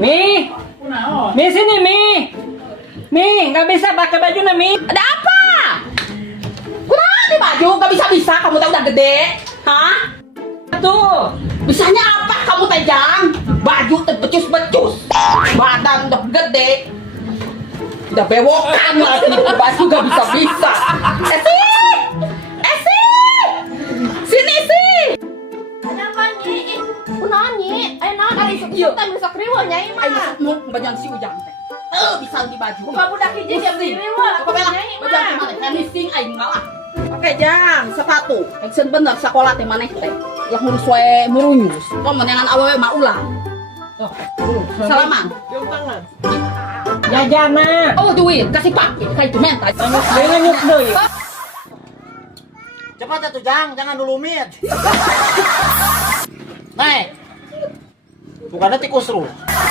Mi, Mi sini Mi. Mi, nggak bisa pakai baju nih Mi. Ada apa? Kurang nih baju, gak bisa-bisa kamu teh udah gede. Hah? Tuh, Bisanya apa kamu teh Jang? Baju teh becus-becus. Badan udah gede. Udah bewokan lagi baju gak bisa-bisa. Esi! Esi! Sini sih. Ada apa nyi? Kunaon nyi? Ayeuna ari isuk-isuk teh bisa kriweuh nyai Ayo mah. mau banyak si ujang teh. Bisa di baju. Buka budak hiji dia beli kriweuh Apa bela? nyai Bajang teh mah. maneh finishing aing ngalah. Oke Jang, sepatu. Action bener sekolah teh maneh teh. Yang ngurus wae murunyus. Kok menengan awewe mah ulang. oh, Salaman. Jajana. Oh duit, kasih pakai, kayak itu mental. Dengan nyuk deui. Cepat atuh Jang, jangan dulu mit. Naik. Bukannya tikus ru.